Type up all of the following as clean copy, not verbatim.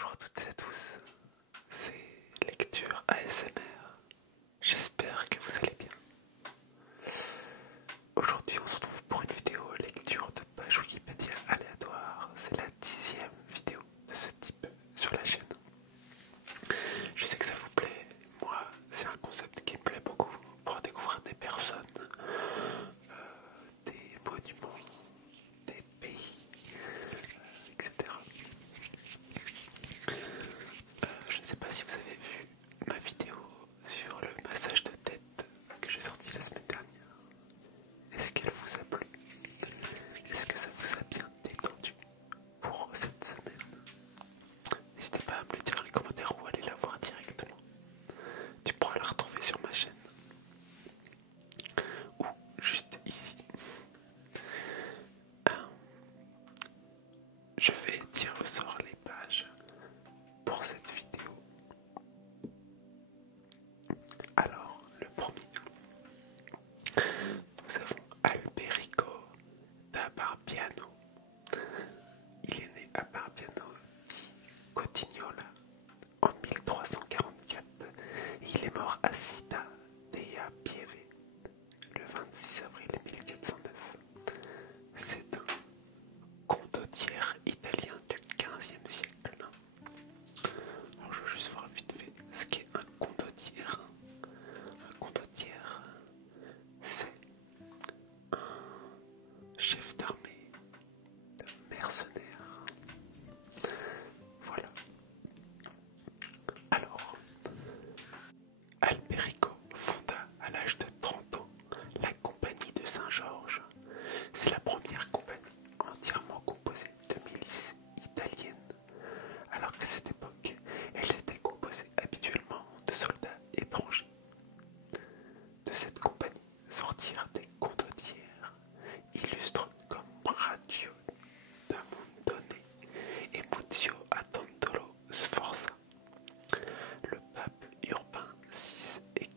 Bonjour à toutes et à tous, c'est Lecture ASMR. J'espère que vous allez bien. Aujourd'hui on se retrouve pour une vidéo lecture de page Wikipédia aléatoire. C'est la 10e vidéo de ce type sur la chaîne. Je sais que ça vous plaît, moi c'est un concept qui me plaît beaucoup pour découvrir des personnes, des monuments, des pays, etc. Je ne sais pas si vous avez vu ma vidéo sur le massage de tête que j'ai sorti la semaine dernière. Est-ce qu'elle vous a plu? Est-ce que ça vous a bien détendu pour cette semaine? N'hésitez pas à me le dire dans les commentaires ou aller la voir directement. Tu pourras la retrouver sur ma chaîne ou juste ici. Je vais tirer au sort les pages pour cette vidéo. Alors, le premier, nous avons Alberico da Barbiano. Il est né à Barbiano di Cotignola en 1344 et il est mort à Città dei Pieve le 26 avril 1409. C'est un condottiere italien du XVe siècle. Alors je vais juste voir vite fait ce qu'est un condottiere. Un condottiere, c'est un chef d'armée de mercenaires. Voilà. Alors, Alberico fonda à l'âge de 30 ans la Compagnie de Saint-Georges. C'est la première compagnie entièrement composée de milices italiennes, alors qu'à cette époque, elles étaient composées habituellement de soldats étrangers. De cette compagnie sortirent des condottières illustres comme Braccio da Montone et Muzio Attendolo Sforza. Le pape Urbain VI et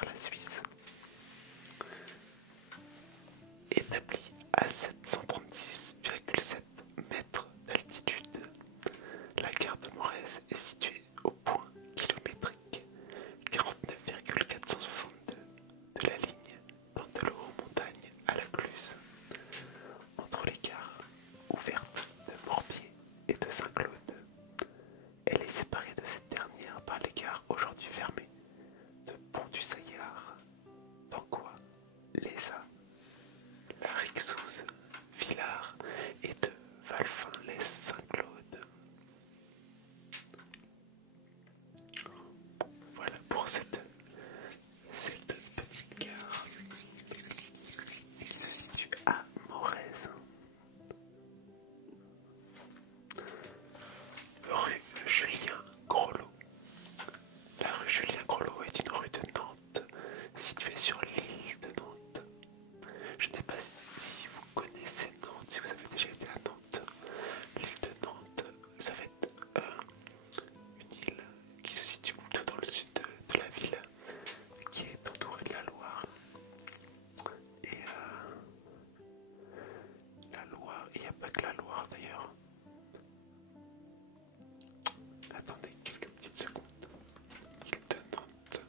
vers la Suisse. Établie à 736,7 mètres d'altitude, la gare de Morez est située au point kilométrique 49,462 de la ligne Pantelot en montagne à la Cluse, entre les gares ouvertes de Morbier et de Saint-Claude. Elle est séparée de cette dernière par les gares aujourd'hui fermées de Pont-du-Saillard, d'Ancois, Lézat, La Rixouze, Villars et de Valfin-lès-Saint-Claude. Voilà pour cette petite gare qui se situe à Morez. Rue Julien Grolot. La rue Julien Grolot est une rue de Nantes située sur l'île de Nantes. Je ne sais pas si vous connaissez Nantes, si vous avez déjà été à Nantes. L'île de Nantes, ça va être une île qui se situe plutôt dans le sud de la ville, qui est entourée de la Loire. Et la Loire, il n'y a pas que la Loire d'ailleurs. Attendez quelques petites secondes. Île de Nantes.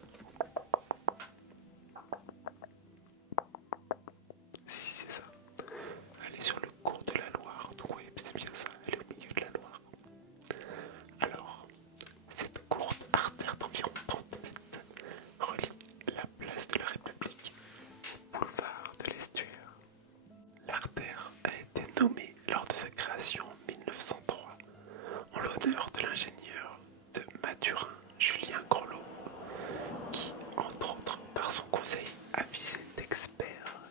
Si, c'est ça. Elle est sur le cours de la Loire. Donc oui, c'est bien ça. Elle est au milieu de la Loire. Alors, cette courte artère d'environ 30 mètres relie la place de la République au boulevard de l'Estuaire. L'artère a été nommée lors de sa création en 1903 en l'honneur de l'ingénieur de Mathurin Julien Grolot, qui, entre autres par son conseil avisé d'experts,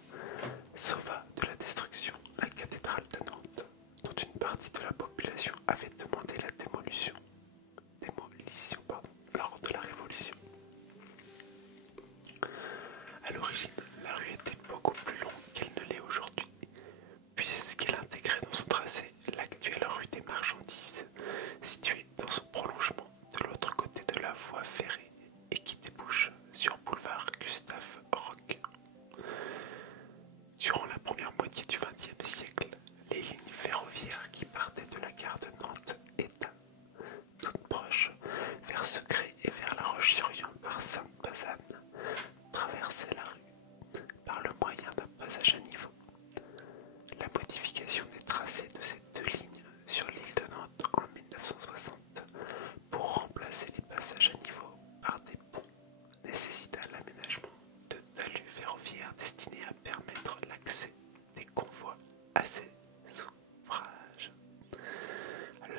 sauva de la destruction la cathédrale de Nantes, dont une partie de la population avait demandé la démolition lors de la Révolution. À l'origine, la rue était beaucoup plus longue qu'elle ne l'est aujourd'hui, puisqu'elle intégrait dans son tracé l'actuelle rue des Marchandises, située dans son prolongement de l'autre côté de la voie ferrée et qui débouche sur boulevard Gustave Roch. Durant la première moitié du XXe siècle, les lignes ferroviaires qui partaient de la gare de Nantes étaient toutes proches vers Secret et vers La Roche-sur-Yon par Sainte-Pazanne, traversaient la rue par le moyen d'un passage à niveau. La modification des tracés de ces deux lignes sur l'île de Nantes en 1960 pour remplacer les passages à niveau par des ponts nécessita l'aménagement de talus ferroviaires destinés à permettre l'accès des convois à ces ouvrages.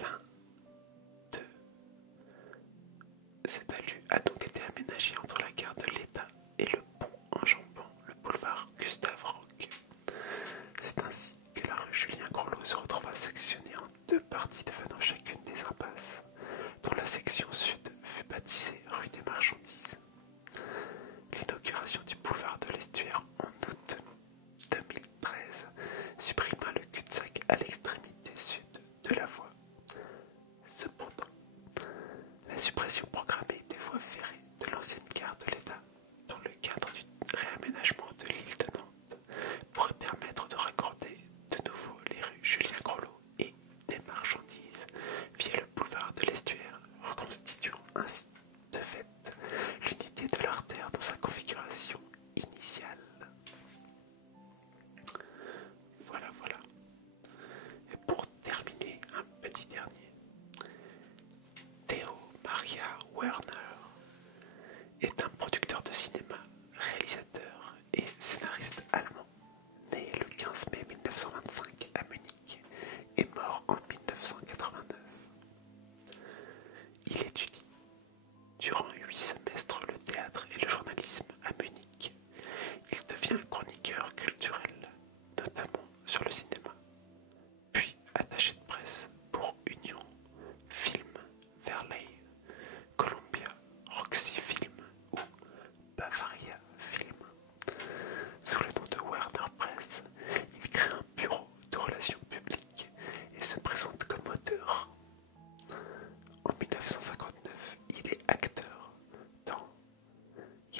L'un de ces talus a donc été aménagé entre la gare de l'État et le pont enjambant le boulevard Gustave Roch. C'est ainsi que la rue Julien Grolot se retrouva sectionnée en deux parties devenant chacune des impasses, dont la section sud fut baptisée rue des Marchandises. L'inauguration du boulevard de l'Estuaire en août 2013 supprima le cul-de-sac à l'extrémité sud de la voie. Cependant, la suppression programmée des voies ferrées de l'ancienne gare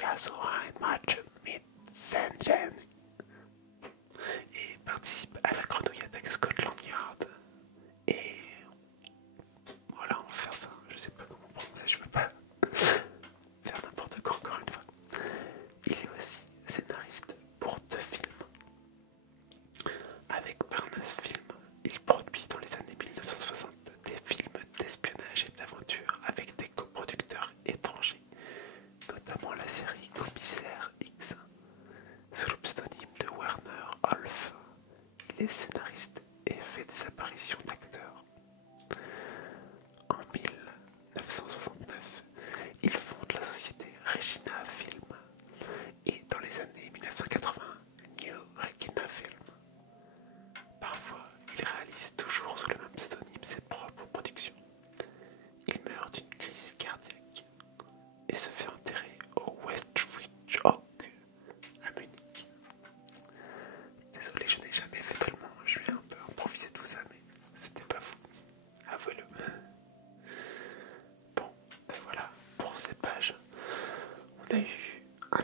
ein Match mit Shenzhen et participe à la grenouille avec Scotland Yard. Et voilà, on va faire ça. Je sais pas comment prononcer, je peux pas faire n'importe quoi encore une fois. Il est aussi scénariste pour 2 films. Avec Parnasse Film, il produit dans les années 1960 des films d'espionnage et d'aventure avec des coproducteurs étrangers, notamment la série Commissaire X. Sous le pseudonyme de Werner Holf, il est scénariste et fait des apparitions d'acteurs. En 1969, il fonde la société Regina Film et dans les années 1980, New Regina Film. Parfois, il réalise toujours sous le même pseudonyme ses propres productions. Il meurt d'une crise cardiaque et se fait enterrer au Westridge Oak à Munich. Désolé, je n'ai jamais fait tellement, je vais un peu improviser tout ça, mais c'était pas fou. Avouez-le. Bon, ben voilà, pour ces pages, on a eu un